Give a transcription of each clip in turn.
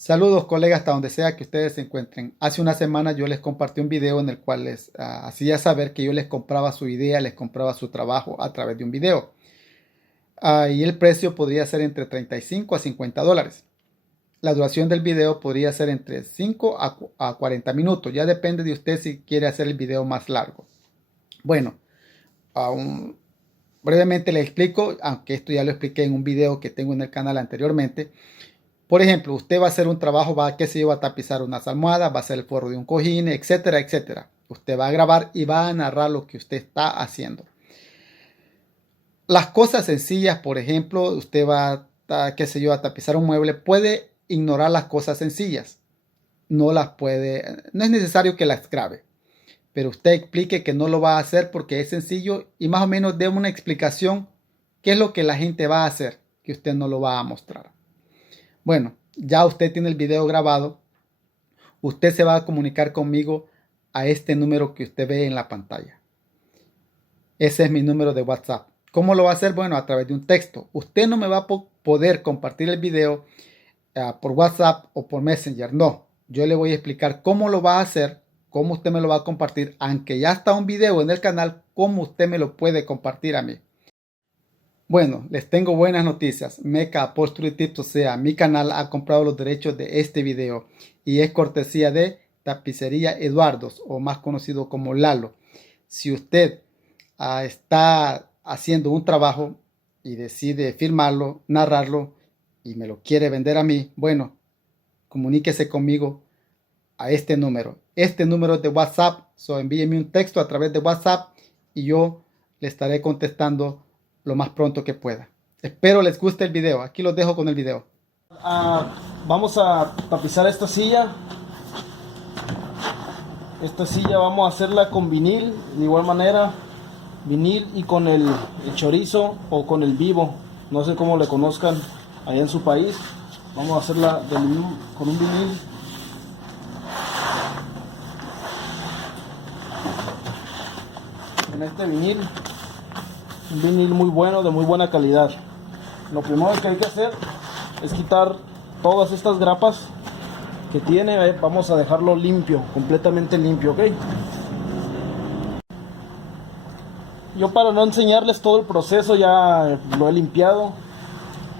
Saludos colegas hasta donde sea que ustedes se encuentren. Hace una semana yo les compartí un video en el cual les hacía saber que yo les compraba su idea, les compraba su trabajo a través de un video. Y el precio podría ser entre 35 a 50 dólares. La duración del video podría ser entre 5 a 40 minutos. Ya depende de usted si quiere hacer el video más largo. Bueno, brevemente le explico, aunque esto ya lo expliqué en un video que tengo en el canal anteriormente. Por ejemplo, usted va a hacer un trabajo, va a tapizar unas almohadas, va a hacer el forro de un cojín, etcétera, etcétera. Usted va a grabar y va a narrar lo que usted está haciendo. Las cosas sencillas, por ejemplo, usted va a tapizar un mueble, puede ignorar las cosas sencillas. No es necesario que las grabe, pero usted explique que no lo va a hacer porque es sencillo y más o menos dé una explicación qué es lo que la gente va a hacer, que usted no lo va a mostrar. Bueno, ya usted tiene el video grabado. Usted se va a comunicar conmigo a este número que usted ve en la pantalla. Ese es mi número de WhatsApp. ¿Cómo lo va a hacer? Bueno, a través de un texto. Usted no me va a poder compartir el video por WhatsApp o por Messenger. No, yo le voy a explicar cómo lo va a hacer, cómo usted me lo va a compartir. Aunque ya está un video en el canal, cómo usted me lo puede compartir a mí. Bueno, les tengo buenas noticias. Meca Upholstery Tips, o sea, mi canal ha comprado los derechos de este video y es cortesía de Tapicería Eduardos, o más conocido como Lalo. Si usted está haciendo un trabajo y decide filmarlo, narrarlo y me lo quiere vender a mí, bueno, comuníquese conmigo a este número. Este número es de WhatsApp, envíeme un texto a través de WhatsApp y yo le estaré contestando lo más pronto que pueda. Espero les guste el video. Aquí los dejo con el video. Vamos a tapizar esta silla. Esta silla vamos a hacerla con vinil, de igual manera, vinil y con el chorizo o con el vivo, no sé cómo le conozcan allá en su país. Vamos a hacerla con un vinil. En este vinil, un vinil muy bueno, de muy buena calidad. Lo primero que hay que hacer es quitar todas estas grapas que tiene. Vamos a dejarlo limpio, completamente limpio, ¿ok? Yo, para no enseñarles todo el proceso, ya lo he limpiado.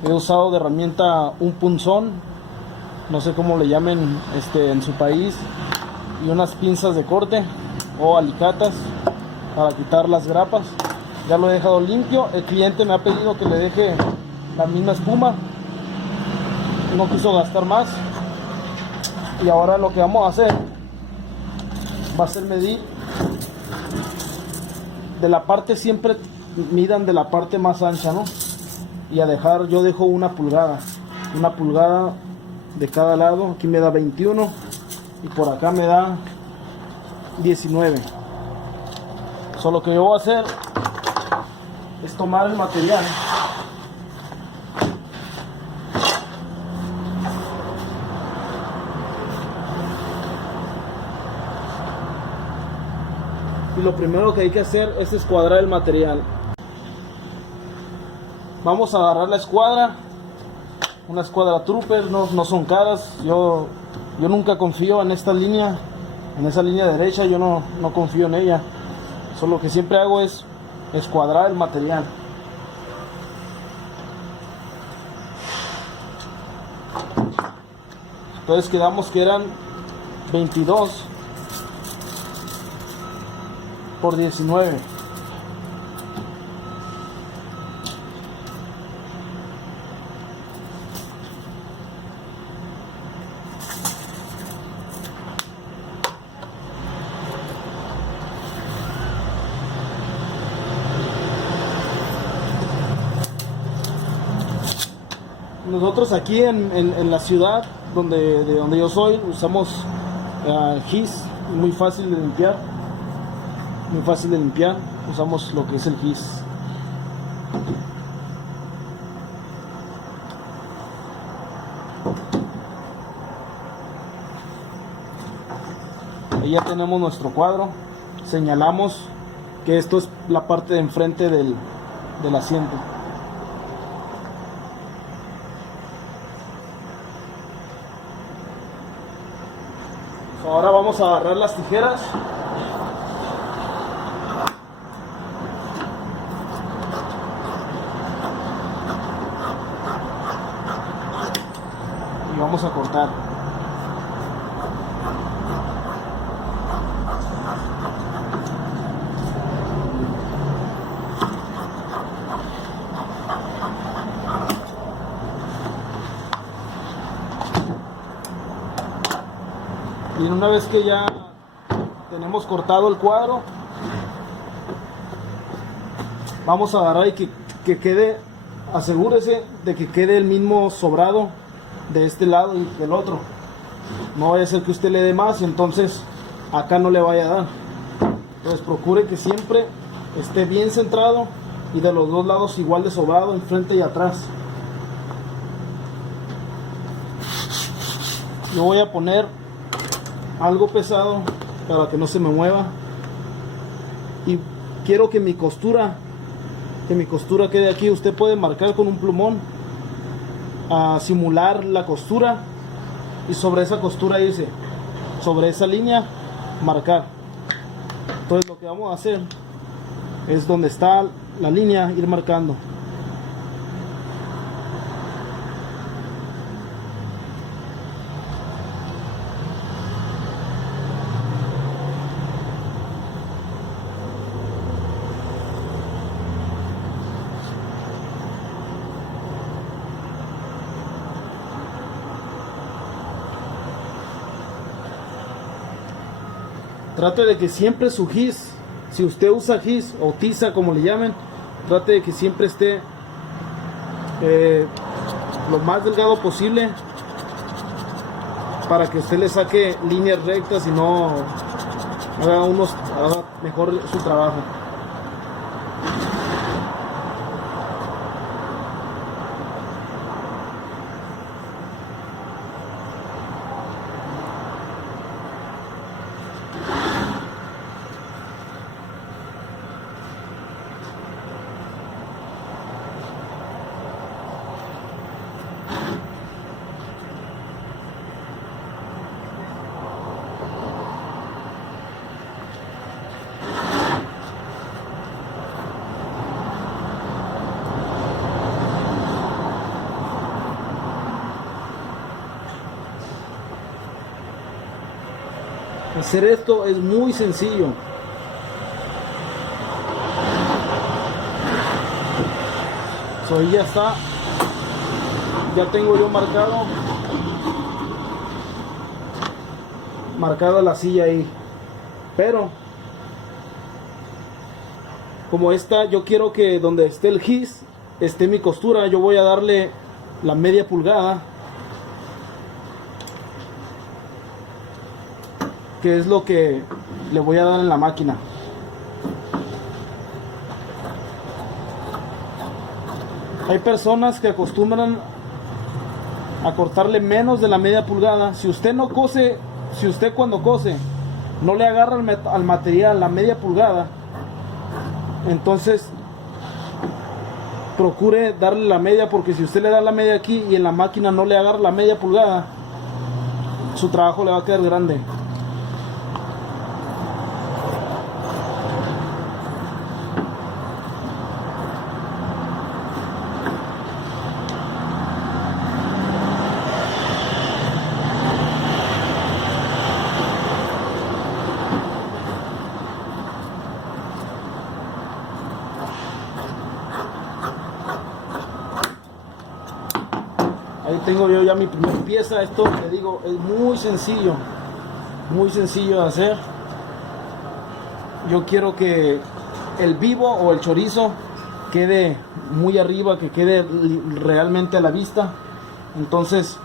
He usado de herramienta un punzón, no sé cómo le llamen en su país, y unas pinzas de corte o alicatas para quitar las grapas. Ya lo he dejado limpio. El cliente me ha pedido que le deje la misma espuma, no quiso gastar más, y ahora lo que vamos a hacer va a ser medir de la parte, siempre midan de la parte más ancha, ¿no? Y yo dejo una pulgada de cada lado. Aquí me da 21 y por acá me da 19. Solo que yo voy a hacer es tomar el material y lo primero que hay que hacer es escuadrar el material. Vamos a agarrar la escuadra, una escuadra Trooper, no son caras. Yo nunca confío en esta línea, en esa línea derecha, yo no confío en ella. Solo lo que siempre hago es escuadrar el material. Entonces quedamos que eran 22 por 19. Nosotros aquí en la ciudad de donde yo soy usamos GIS, muy fácil de limpiar, usamos lo que es el GIS. Ahí ya tenemos nuestro cuadro. Señalamos que esto es la parte de enfrente del asiento. Ahora vamos a agarrar las tijeras. Y vamos a cortar. Y una vez que ya tenemos cortado el cuadro, vamos a agarrar y que quede, asegúrese de que quede el mismo sobrado de este lado y del otro. No vaya a ser que usted le dé más y entonces acá no le vaya a dar. Entonces procure que siempre esté bien centrado y de los dos lados igual de sobrado, enfrente y atrás. Yo voy a poner algo pesado para que no se me mueva y quiero que mi costura quede aquí. Usted puede marcar con un plumón a simular la costura y sobre esa costura irse, sobre esa línea marcar. Entonces lo que vamos a hacer es donde está la línea ir marcando. Trate de que siempre su gis, si usted usa gis o tiza como le llamen, trate de que siempre esté lo más delgado posible para que usted le saque líneas rectas y no haga mejor su trabajo. Hacer esto es muy sencillo. Ahí ya está. Ya tengo yo marcada la silla ahí. Pero como esta, yo quiero que donde esté el gis esté mi costura. Yo voy a darle la media pulgada, que es lo que le voy a dar en la máquina. Hay personas que acostumbran a cortarle menos de la media pulgada. Si usted no cose, si usted cuando cose no le agarra al material la media pulgada, entonces procure darle la media, porque si usted le da la media aquí y en la máquina no le agarra la media pulgada, su trabajo le va a quedar grande. Ahí tengo yo ya mi primera pieza. Esto, le digo, es muy sencillo de hacer. Yo quiero que el vivo o el chorizo quede muy arriba, que quede realmente a la vista. Entonces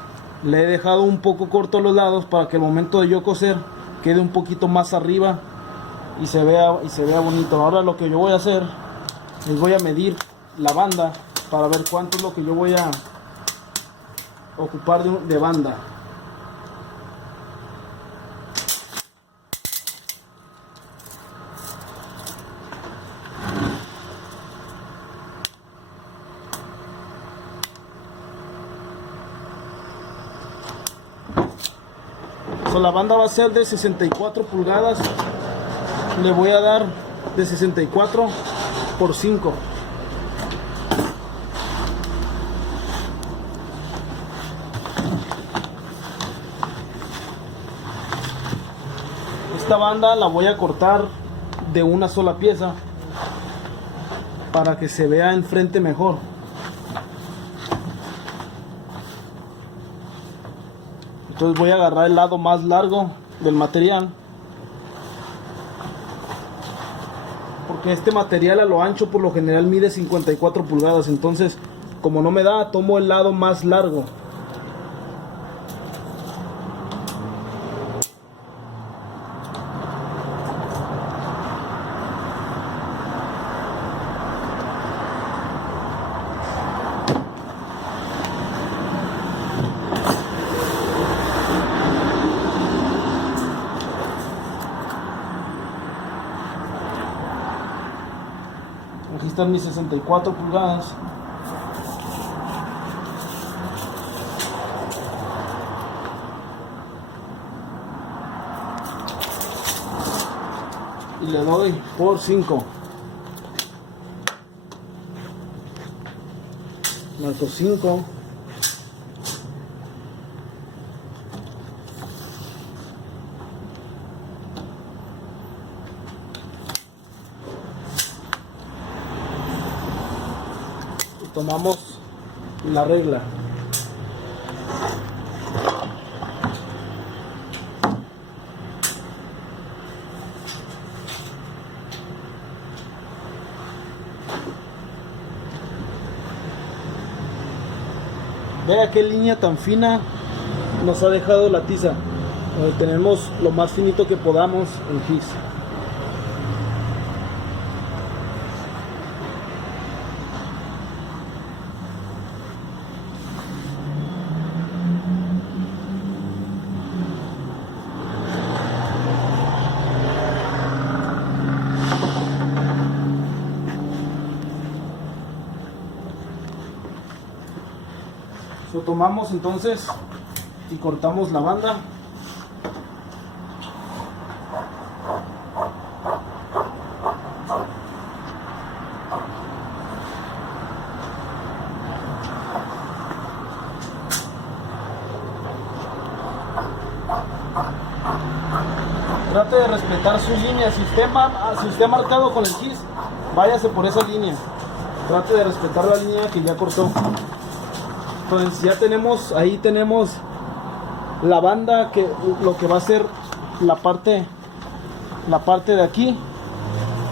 le he dejado un poco corto los lados para que al momento de yo coser quede un poquito más arriba y se vea bonito. Ahora lo que yo voy a hacer es voy a medir la banda para ver cuánto es lo que yo voy a ocupar de banda. La banda va a ser de 64 pulgadas. Le voy a dar de 64 por 5. Esta banda la voy a cortar de una sola pieza para que se vea enfrente mejor. Entonces voy a agarrar el lado más largo del material, porque este material a lo ancho por lo general mide 54 pulgadas. Entonces, como no me da, tomo el lado más largo. Aquí están mis 64 pulgadas. Y le doy por 5. Marco 5. Tomamos la regla. Vea qué línea tan fina nos ha dejado la tiza. Tenemos lo más finito que podamos en gis. Lo tomamos entonces y cortamos la banda. Trate de respetar su línea. Si usted ha marcado con el gis, váyase por esa línea. Trate de respetar la línea que ya cortó. Entonces ya tenemos, ahí tenemos la banda, que lo que va a ser la parte de aquí,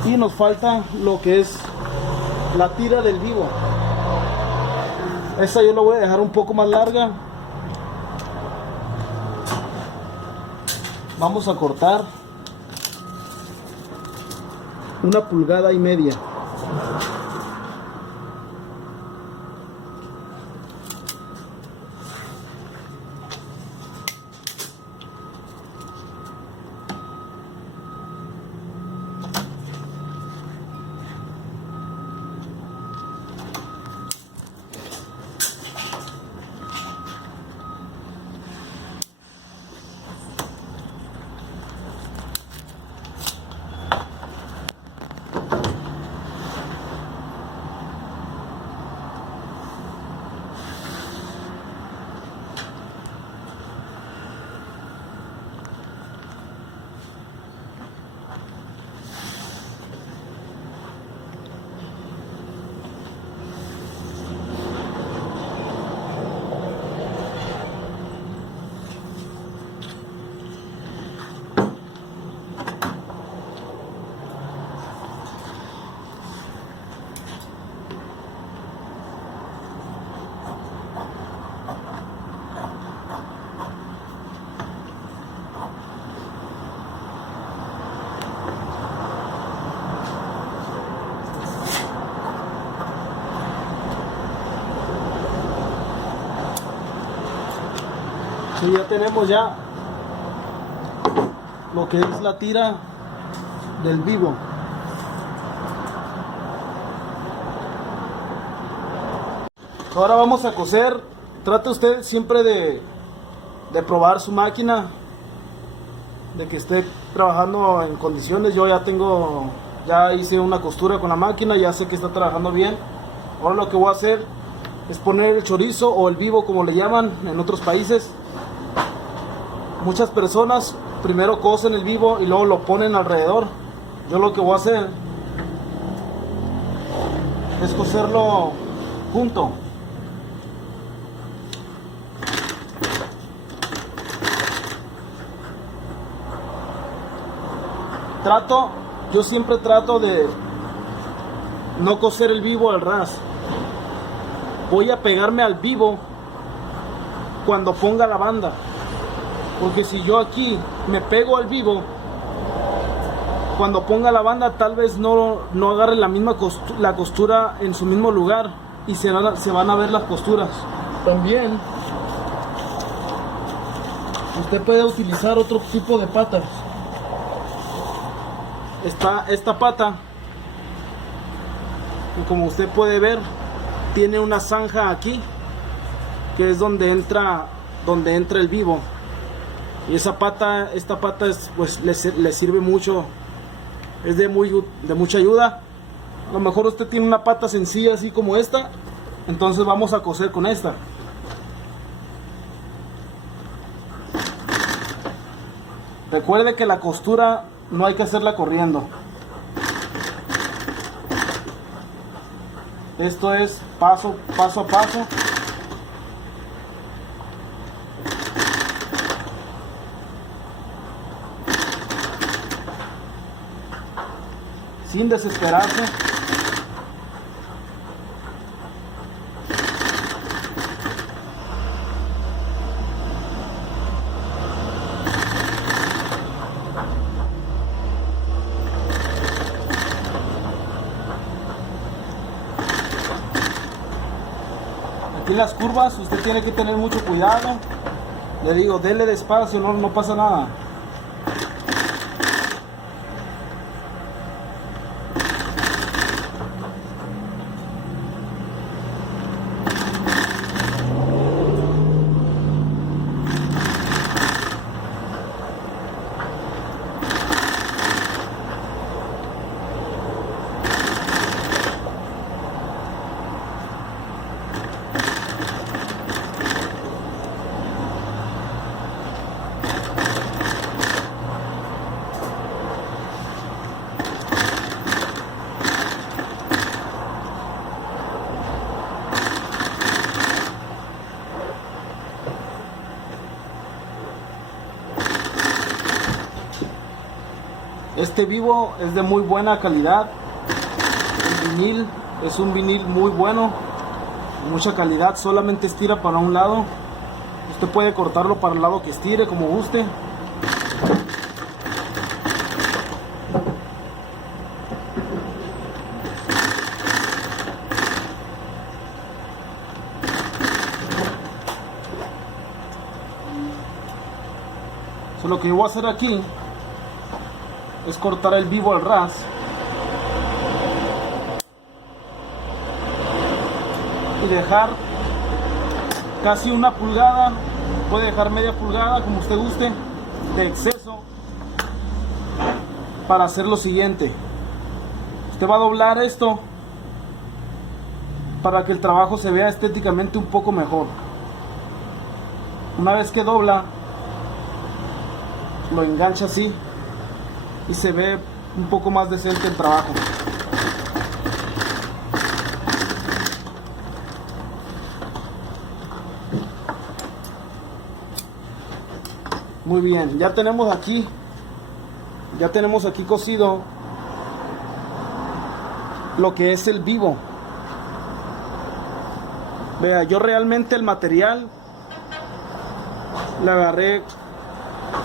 y nos falta lo que es la tira del vivo. Esa yo la voy a dejar un poco más larga. Vamos a cortar 1,5 pulgadas. Sí, ya tenemos ya lo que es la tira del vivo. Ahora vamos a coser. Trate usted siempre de probar su máquina de que esté trabajando en condiciones. Yo ya hice una costura con la máquina, ya sé que está trabajando bien. Ahora lo que voy a hacer es poner el chorizo o el vivo, como le llaman en otros países. Muchas personas primero cocen el vivo y luego lo ponen alrededor. Yo lo que voy a hacer es cocerlo junto. Yo siempre trato de no cocer el vivo al ras. Voy a pegarme al vivo cuando ponga la banda, porque si yo aquí me pego al vivo, cuando ponga la banda tal vez no agarre la costura en su mismo lugar y se van a ver las costuras. También usted puede utilizar otro tipo de patas. Está esta pata, y como usted puede ver, tiene una zanja aquí, que es donde entra el vivo. Y esta pata pues le sirve mucho, es de mucha ayuda. A lo mejor usted tiene una pata sencilla así como esta, entonces vamos a coser con esta. Recuerde que la costura no hay que hacerla corriendo. Esto es paso a paso. Sin desesperarse. Aquí las curvas usted tiene que tener mucho cuidado. Le digo, dele despacio, no pasa nada. Este vivo es de muy buena calidad. El vinil es un vinil muy bueno, mucha calidad. Solamente estira para un lado. Usted puede cortarlo para el lado que estire, como guste. Lo que yo voy a hacer aquí es cortar el vivo al ras. Y dejar casi 1 pulgada, puede dejar media pulgada, como usted guste, de exceso, para hacer lo siguiente. Usted va a doblar esto para que el trabajo se vea estéticamente un poco mejor. Una vez que dobla, lo engancha así y se ve un poco más decente el trabajo. Muy bien, ya tenemos aquí cosido lo que es el vivo. Vea, yo realmente el material le agarré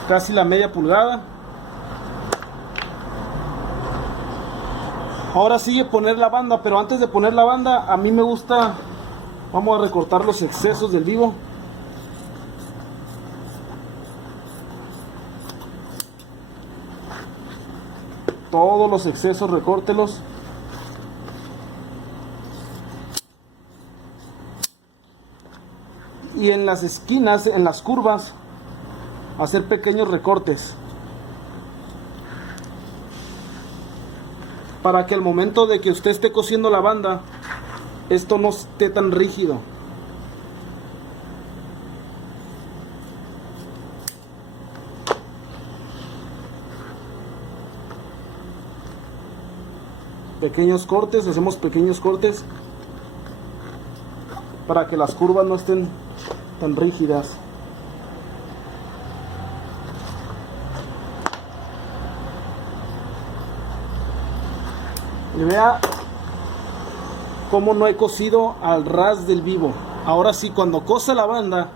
casi la media pulgada. Ahora sigue poner la banda, pero antes de poner la banda, a mí me gusta, vamos a recortar los excesos del vivo. Todos los excesos recórtelos. Y en las esquinas, en las curvas, hacer pequeños recortes. para que al momento de que usted esté cosiendo la banda, esto no esté tan rígido. Pequeños cortes, hacemos pequeños cortes para que las curvas no estén tan rígidas. Y vea cómo no he cosido al ras del vivo. Ahora sí, cuando cose la banda,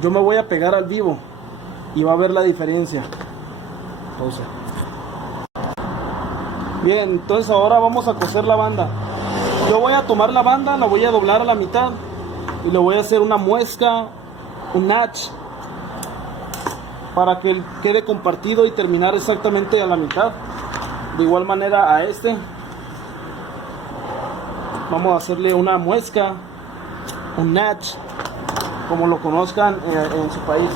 yo me voy a pegar al vivo y va a ver la diferencia. Pausa. Bien, entonces ahora vamos a coser la banda. Yo voy a tomar la banda, la voy a doblar a la mitad y le voy a hacer una muesca, un notch, para que quede compartido y terminar exactamente a la mitad. De igual manera a este vamos a hacerle una muesca, un notch, como lo conozcan en su país.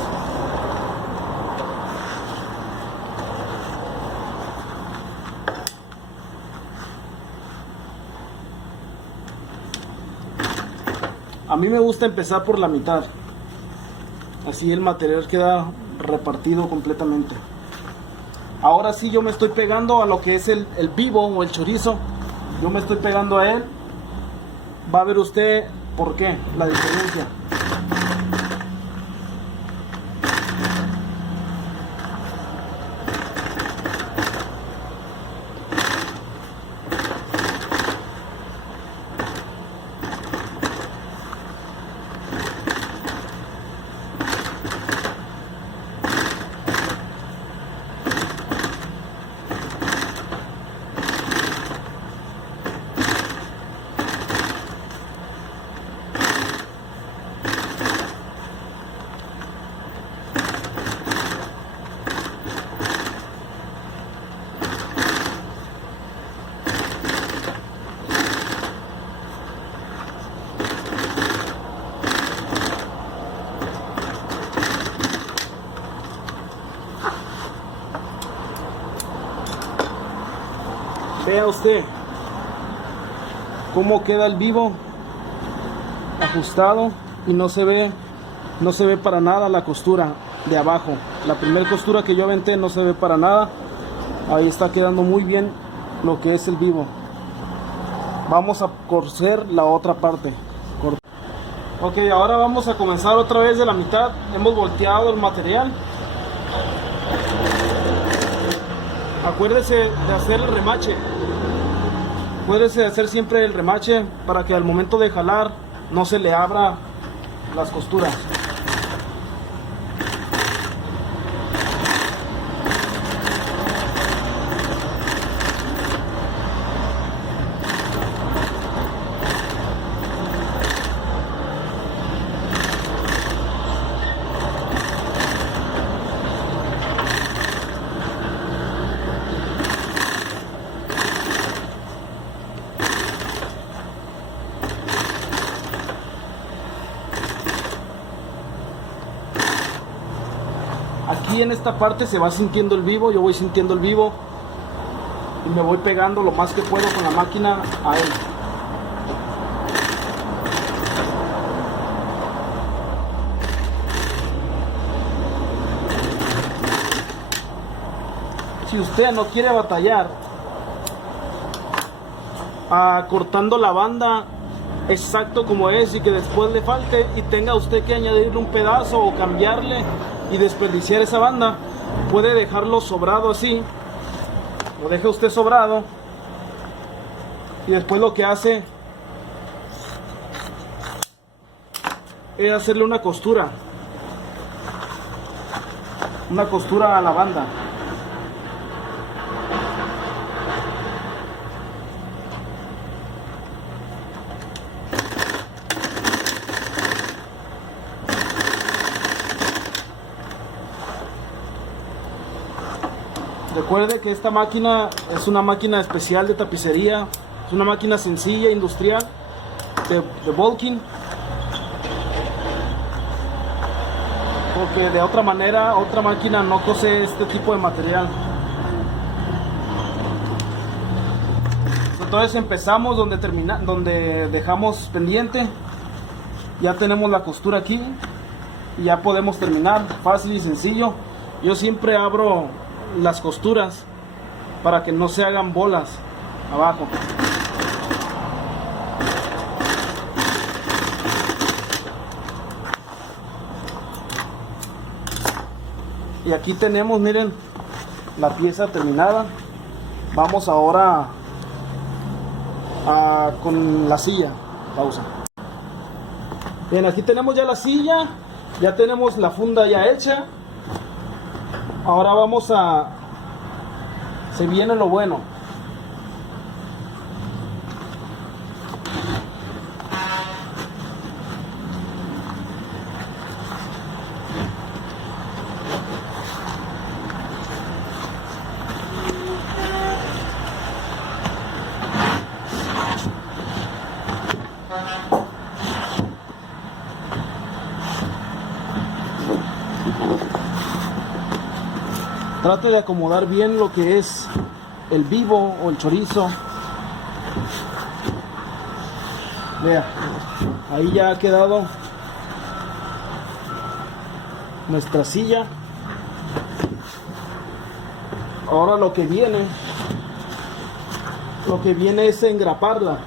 A mí me gusta empezar por la mitad, así el material queda repartido completamente. Ahora sí yo me estoy pegando a lo que es el vivo o el chorizo. Yo me estoy pegando a él. Va a ver usted por qué, la diferencia. Vea usted cómo queda el vivo ajustado y no se ve para nada la costura de abajo. La primera costura que yo aventé no se ve para nada. Ahí está quedando muy bien lo que es el vivo. Vamos a coser la otra parte. Ok, ahora vamos a comenzar otra vez de la mitad. Hemos volteado el material. Acuérdese de hacer el remache. Acuérdese de hacer siempre el remache para que al momento de jalar no se le abra las costuras. Aquí en esta parte se va sintiendo el vivo, yo voy sintiendo el vivo y me voy pegando lo más que puedo con la máquina a él. Si usted no quiere batallar cortando la banda exacto como es y que después le falte y tenga usted que añadirle un pedazo o cambiarle y desperdiciar esa banda, puede dejarlo sobrado así, lo deja usted sobrado y después lo que hace es hacerle una costura a la banda. Recuerde que esta máquina es una máquina especial de tapicería, es una máquina sencilla, industrial, de bulking, porque de otra manera, otra máquina no cose este tipo de material. Entonces empezamos donde dejamos pendiente. Ya tenemos la costura aquí y ya podemos terminar, fácil y sencillo. Yo siempre abro las costuras para que no se hagan bolas abajo. Y aquí tenemos, miren, la pieza terminada. Vamos ahora con la silla. Pausa. Bien, aquí tenemos ya la silla, ya tenemos la funda ya hecha. Ahora se viene lo bueno. Trate de acomodar bien lo que es el vivo o el chorizo. Vea, ahí ya ha quedado nuestra silla. Ahora lo que viene es engraparla.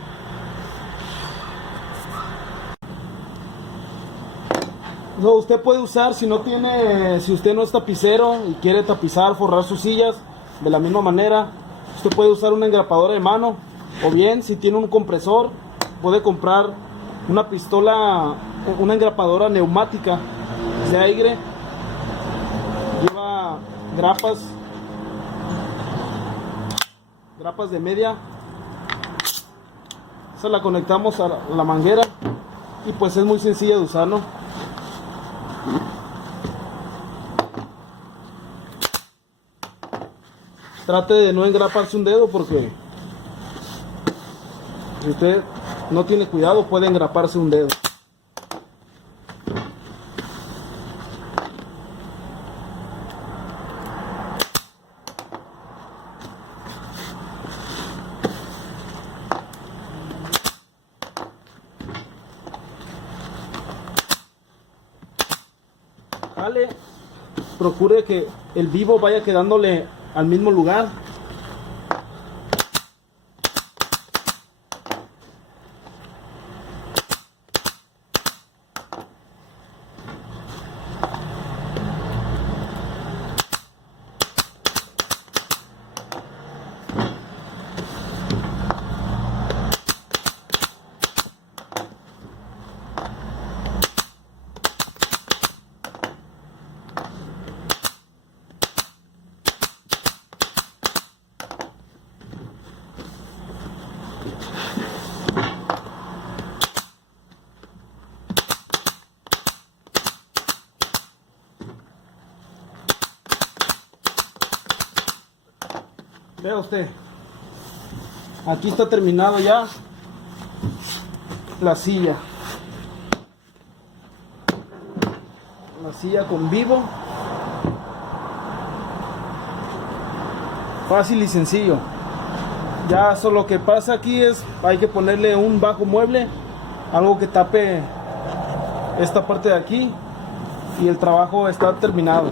Usted puede usar, si usted no es tapicero y quiere tapizar, forrar sus sillas de la misma manera, usted puede usar una engrapadora de mano, o bien si tiene un compresor puede comprar una pistola, una engrapadora neumática de aire. Lleva grapas de media. Esa la conectamos a la manguera y pues es muy sencilla de usar, ¿no? Trate de no engraparse un dedo, porque si usted no tiene cuidado puede engraparse un dedo. Vale, procure que el vivo vaya quedándole al mismo lugar. Vea usted, aquí está terminado ya la silla con vivo, fácil y sencillo. Ya solo lo que pasa aquí es, hay que ponerle un bajo mueble, algo que tape esta parte de aquí, y el trabajo está terminado.